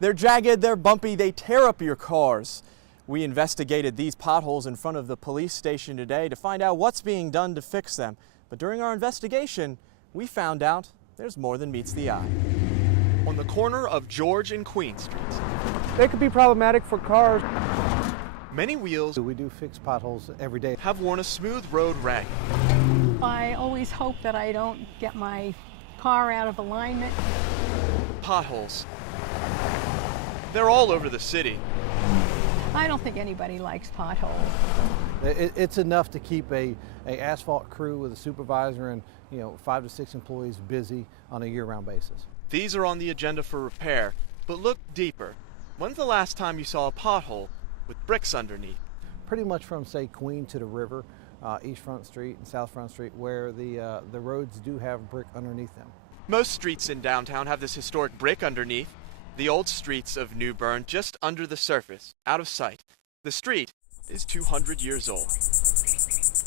They're jagged, they're bumpy, they tear up your cars. We investigated these potholes in front of the police station today to find out what's being done to fix them. But during our investigation, we found out there's more than meets the eye. On the corner of George and Queen Streets. They could be problematic for cars. Many wheels We do fix potholes every day. have worn a smooth road ragged. I always hope that I don't get my car out of alignment. Potholes. They're all over the city. I don't think anybody likes potholes. It's enough to keep a asphalt crew with a supervisor and 5 to 6 employees busy on a year-round basis. These are on the agenda for repair, but look deeper. When's the last time you saw a pothole with bricks underneath? Pretty much from, say, Queen to the river, East Front Street and South Front Street, where the roads do have brick underneath them. Most streets in downtown have this historic brick underneath. The old streets of New Bern just under the surface, out of sight. The street is 200 years old.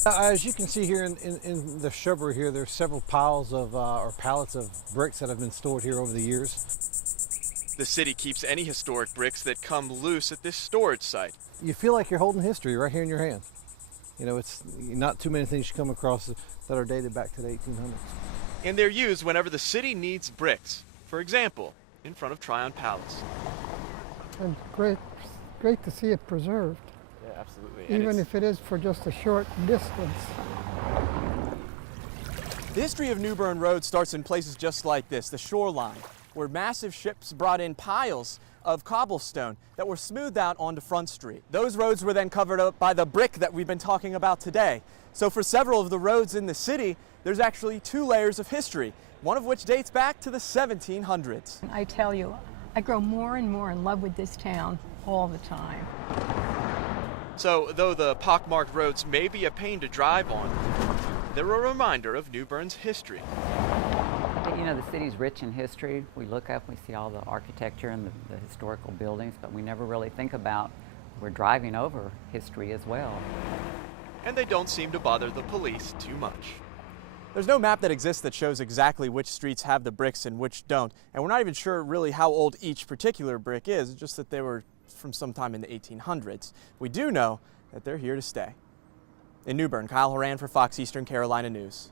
As you can see here in the shrubbery here, there's several piles of or pallets of bricks that have been stored here over the years. The city keeps any historic bricks that come loose at this storage site. You feel like you're holding history right here in your hand. It's not too many things you come across that are dated back to the 1800s. And they're used whenever the city needs bricks. For example, in front of Tryon Palace. And great to see it preserved, Yeah, absolutely. even if it is for just a short distance. The history of New Bern Road starts in places just like this, the shoreline, where massive ships brought in piles of cobblestone that were smoothed out onto Front Street. Those roads were then covered up by the brick that we've been talking about today. So for several of the roads in the city, there's actually 2 layers of history, one of which dates back to the 1700s. I tell you, I grow more and more in love with this town all the time. So though the pockmarked roads may be a pain to drive on, they're a reminder of New Bern's history. The city's rich in history. We look up, we see all the architecture and the historical buildings, but we never really think about we're driving over history as well. And they don't seem to bother the police too much. There's no map that exists that shows exactly which streets have the bricks and which don't, and we're not even sure really how old each particular brick is, just that they were from sometime in the 1800s. We do know that they're here to stay. In New Bern, Kyle Horan for Fox Eastern Carolina News.